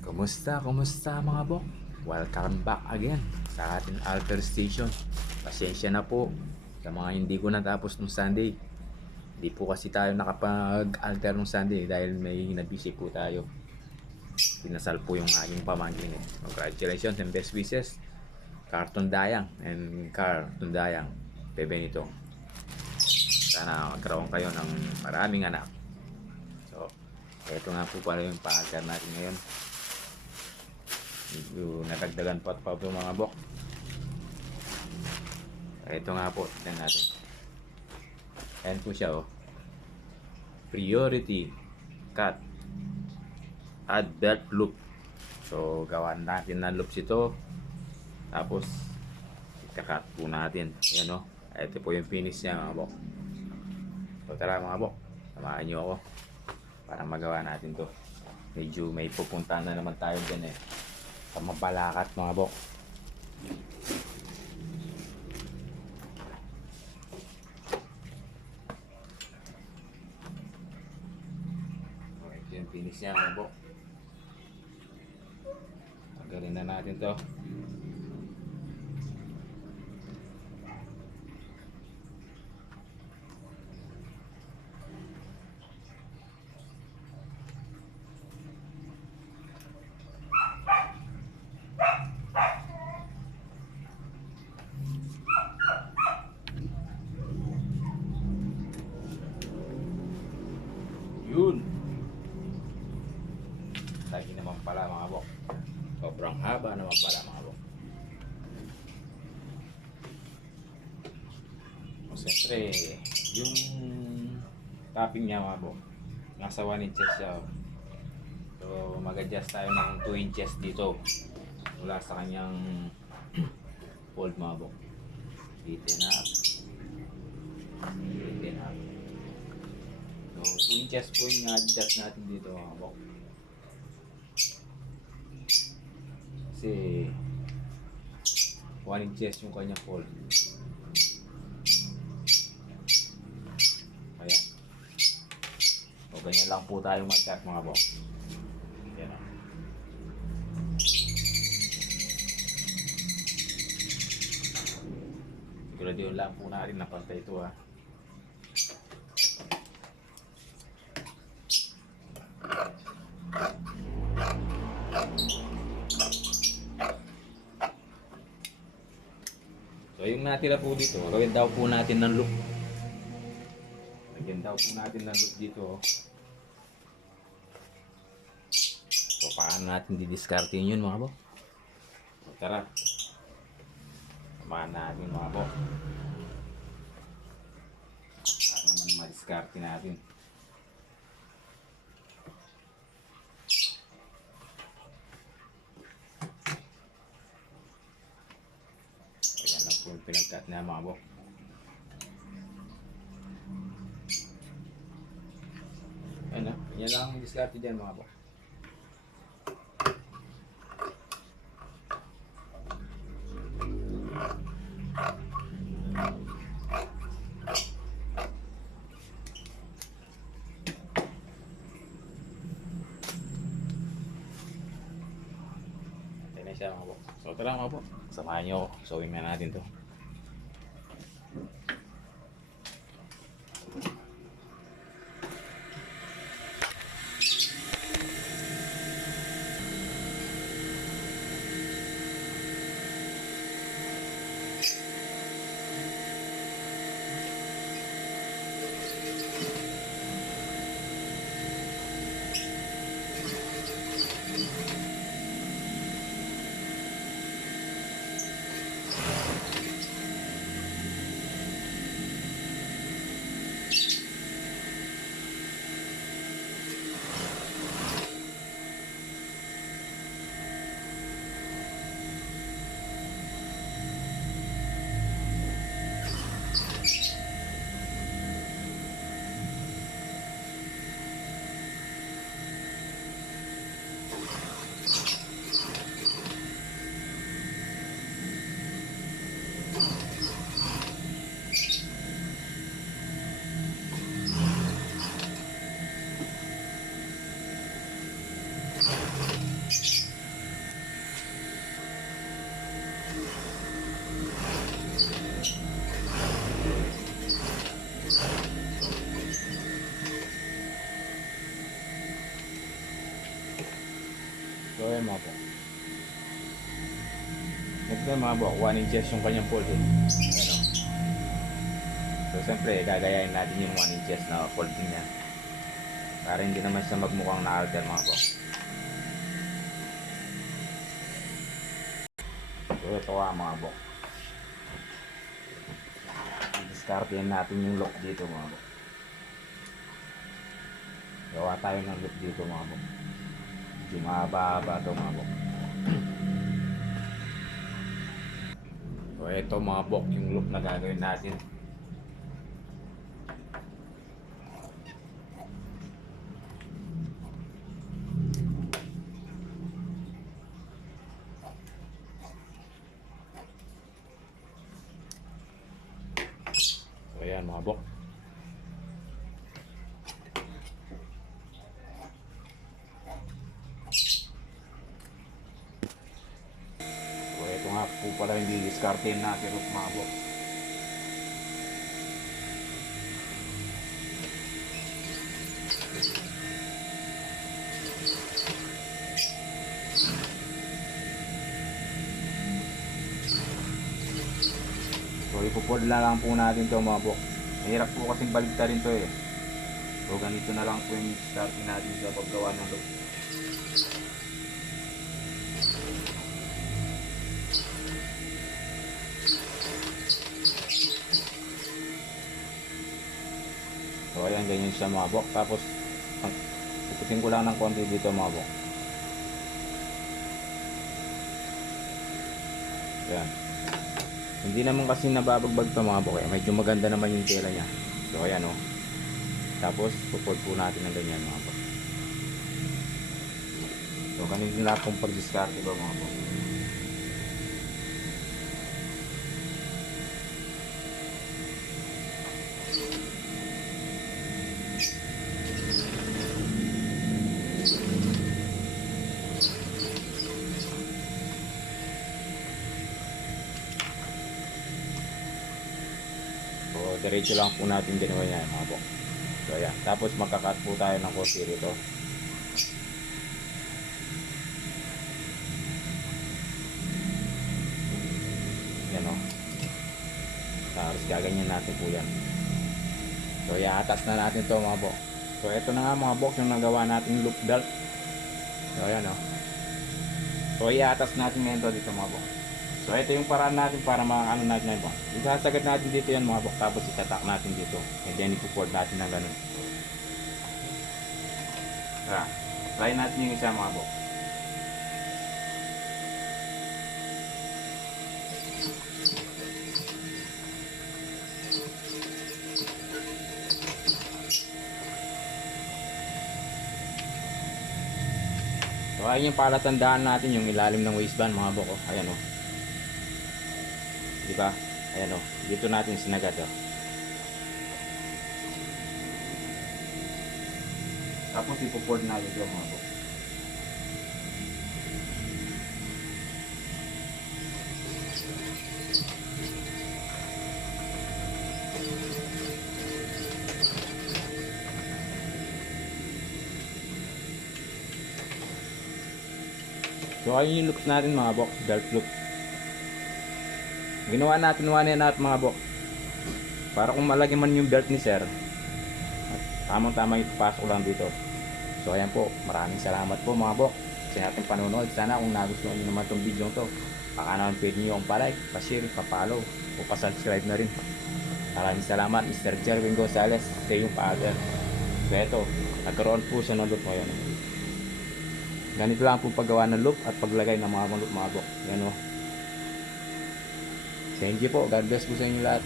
Kumusta, kumusta mga bok? Welcome back again sa ating alter station. Pasensya na po sa mga hindi ko natapos nung Sunday. Hindi po kasi tayo nakapag-alter nung Sunday dahil may nabisi po tayo. Pinasal po yung aking pamangkin. Congratulations and best wishes. Carton Dayang and Carton Dayang. Bebe nito. Sana magkaroon kayo ng maraming anak. So, ito nga po pala yung pa-alter natin ngayon. Medyo nadagdagan pa po mga bok. Ito nga po, tignan natin. Ayan po siya Priority cut. Add belt loop. So gawan natin ng loops ito. Tapos ika-cut po natin. Ayan ito po yung finish niya mga bok. So tara mga bok, samahan nyo ako para magawa natin to. Medyo may pupuntahan na naman tayo dyan sa Mabalacat mga bok. Okay, ito yung finish niya mga bok. Tanggalin na natin to. Yun. Lagi naman pala mga bok. Sobrang haba naman pala mga bok. O siyempre, yung topping niya mga bok, nasa 1 inches siya. So mag-adjust tayo ng 2 inches dito mula sa kanyang fold mga bok. Tighten up. Tighten up. So 2 inches po yung adjust natin dito mga bok. Kasi 1 inches yung kanyang fold. Ayan. So ganyan lang po tayo mag-cut mga bok. Ayan siguraduhin lang po natin na pantay ito So yung natira po dito, gawin daw po natin ng loop. Lagyan daw po natin ng loop dito. So paano natin didiscardin yun mga bok? So, tara. Samahan natin mga bok. Para naman ma-discard natin. Yung pinag-cut na mga bok. Ayan yan lang ang diskarte dyan mga bok. Ayan na siya mga bok. So tara mga bok, samahan nyo ako. Sewing na natin to. ayan mga bok. Ito mga bok, 1 inches yung kanyang fold eh. Ayan o. So siyempre, gagayain natin yung 1 inches na folding niya. Para hindi naman siya magmukhang na-alter mga bok. So ito mga bok. I-discartein natin yung lock dito mga bok. Gawa tayo ng loop dito mga bok. Medyo mahaba-haba ito mga bok. So ito mga bok yung loop na gagawin natin. So ayan mga bok. Nga po pala hindi diskartein natin root mga bok. So ipupod na lang po natin to mga bok. Mahirap po kasing baligtarin to eh. So ganito na lang po yung diskartein natin sa paggawa ng root. So ayan, ganyan siya mga bok. Tapos ikutin ko lang ng konti dito mga bok. Ayan. Hindi naman kasi nababagbag to mga bok eh. Medyo maganda naman yung tela nya. So ayan o. Tapos pupod po natin ng ganyan mga bok. So ganun din lang pong pag-discarte ba mga bok. So diretso lang po natin ginawa yan mga bok. So ayan. Tapos magkakat po tayo ng konti rito. Yan o. Tapos gaganyan natin po yan. So iatas na natin to mga bok. So ito na nga mga bok yung nagawa natin loop belt. So ayan o. So iatas natin ngayon to dito mga bok. So ito yung paraan natin para maano natin na bok. Isasagad natin dito yan mga bok. Tapos itatak natin dito. And then ipupord natin ng ganun. Try natin yung isa mga bok. So ayun yung palatandaan natin yung ilalim ng waistband mga bok. Ayan o. Diba? Ayan o. Dito natin sinagad o. Tapos ipupord natin ito mga bok. So ayun yung loops natin mga bok, belt loop. Ginawa natin one and out mga bok. Para kung malagi man yung belt ni sir, tamang tama ipapasok lang dito. So ayan po, maraming salamat po mga bok sa ating panonood. Sana kung nagustuhan nyo naman itong video to, baka naman pwede nyo yung pa-like, pa-share, pa-follow o pa-subscribe na rin. Maraming salamat Mr. Jerwin Gonzales sa iyong paagal. So eto, nagkaroon po siya ng loop ngayon. Ganito lang po paggawa ng loop at paglagay ng mga loop mga bok. Yan o. Thank you po. God bless po sa inyo lahat.